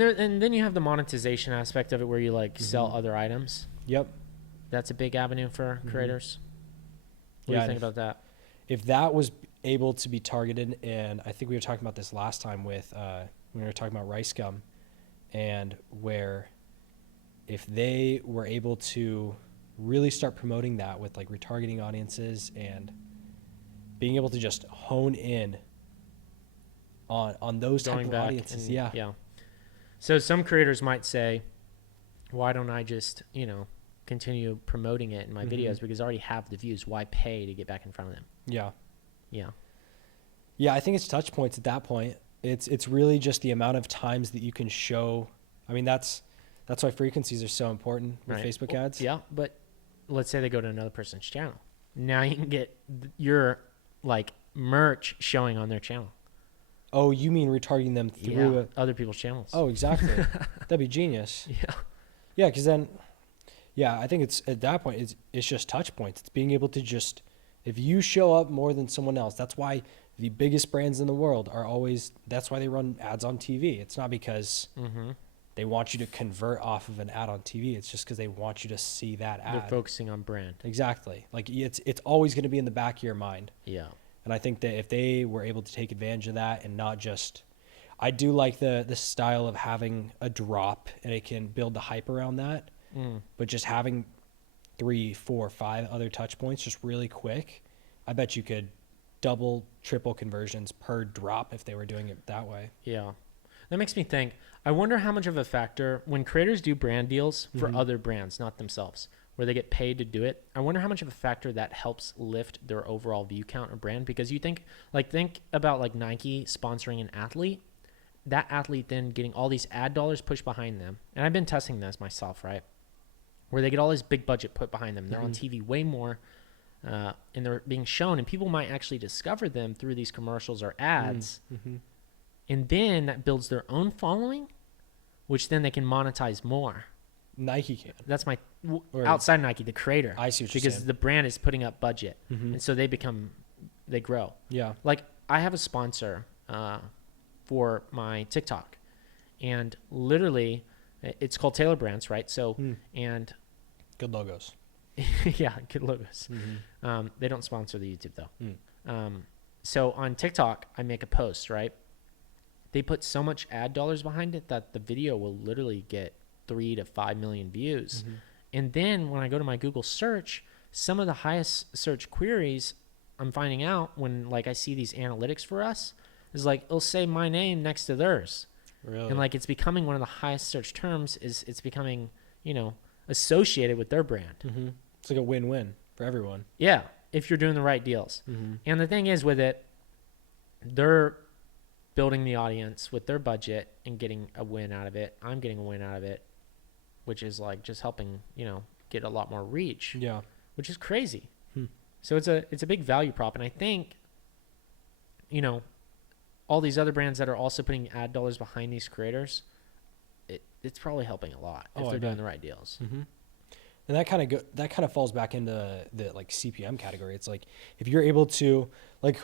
And then you have the monetization aspect of it where you like sell Mm-hmm. other items. Yep. That's a big avenue for Mm-hmm. creators. What do Yeah. you think about that? If that was able to be targeted, and I think we were talking about this last time with when we were talking about rice gum, and where if they were able to really start promoting that with like retargeting audiences and being able to just hone in on those type Going of back audiences. and Yeah. yeah. So some creators might say, why don't I just, continue promoting it in my Mm-hmm. videos because I already have the views. Why pay to get back in front of them? Yeah. Yeah. Yeah, I think it's touch points at that point. It's really just the amount of times that you can show. I mean, that's why frequencies are so important with Right. Facebook ads. Yeah. But let's say they go to another person's channel. Now you can get your like merch showing on their channel. Oh, you mean retargeting them through Yeah. Other people's channels. Oh, exactly. That'd be genius. Yeah. Yeah, because then, yeah, I think it's at that point, it's just touch points. It's being able to just, if you show up more than someone else, that's why the biggest brands in the world are always, that's why they run ads on TV. It's not because Mm-hmm. they want you to convert off of an ad on TV. It's just because they want you to see that ad. They're focusing on brand. Exactly. Like it's always going to be in the back of your mind. Yeah. And I think that if they were able to take advantage of that and not just, I do like the style of having a drop and it can build the hype around that, but just having 3, 4, 5 other touch points just really quick, I bet you could double, triple conversions per drop if they were doing it that way. Yeah. That makes me think, I wonder how much of a factor when creators do brand deals for other brands, not themselves, where they get paid to do it. I wonder how much of a factor that helps lift their overall view count or brand, because you think about like Nike sponsoring an athlete, that athlete then getting all these ad dollars pushed behind them. And I've been testing this myself, right? Where they get all this big budget put behind them. They're on TV way more, and they're being shown, and people might actually discover them through these commercials or ads. And then that builds their own following, which then they can monetize more. Nike can. That's my Or- outside Nike, the creator. I see what you're because saying. the brand is putting up budget, and so they grow. Yeah. Like I have a sponsor for my TikTok, and literally, it's called Taylor Brands, right? So and Good logos. yeah, good logos. They don't sponsor the YouTube though. Mm. So on TikTok, I make a post, right? They put so much ad dollars behind it that the video will literally get 3 to 5 million views. And then when I go to my Google search, some of the highest search queries I'm finding out when like I see these analytics for us is like it'll say my name next to theirs. Really? And like it's becoming one of the highest search terms. It's becoming, associated with their brand. It's like a win-win for everyone. Yeah, if you're doing the right deals. And the thing is with it, they're building the audience with their budget and getting a win out of it. I'm getting a win out of it, which is like just helping, get a lot more reach. Yeah. Which is crazy. So it's a big value prop. And I think, all these other brands that are also putting ad dollars behind these creators, it's probably helping a lot if they're doing the right deals. And that kind of falls back into the like CPM category. It's like if you're able to like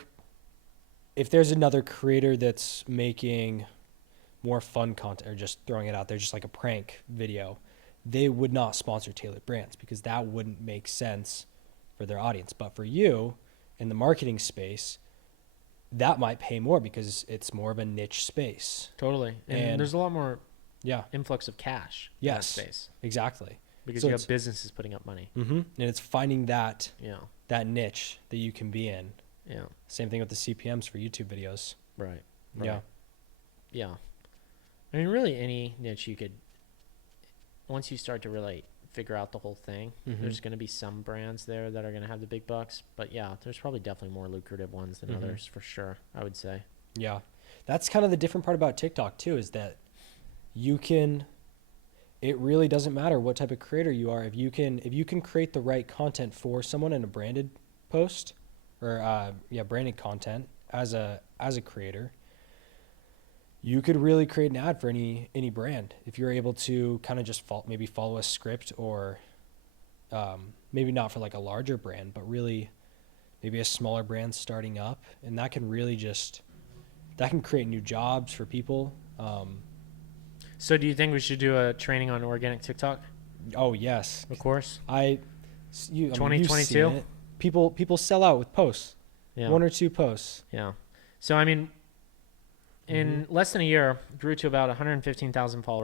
if there's another creator that's making more fun content or just throwing it out there, just like a prank video, they would not sponsor Tailored Brands because that wouldn't make sense for their audience. But for you in the marketing space, that might pay more because it's more of a niche space. Totally. And there's a lot more influx of cash in that space. Exactly. Because So you have businesses putting up money. And it's finding that Yeah. that niche that you can be in. Yeah. Same thing with the CPMs for YouTube videos. Right. Yeah. Yeah. I mean, really any niche you could, once you start to really figure out the whole thing, there's going to be some brands there that are going to have the big bucks. But yeah, there's probably definitely more lucrative ones than others for sure, I would say. Yeah. That's kind of the different part about TikTok too, is that it really doesn't matter what type of creator you are. If you can create the right content for someone in a branded post or branded content as a creator, you could really create an ad for any brand if you're able to kind of just maybe follow a script, or maybe not for like a larger brand, but really maybe a smaller brand starting up, and that can really that can create new jobs for people. So do you think we should do a training on organic TikTok? Oh yes, Of course. I mean, you've 2022? seen it. People sell out with posts, Yeah. 1 or 2 posts. Yeah. So I mean, in Mhm. less than a year, grew to about 115,000 followers.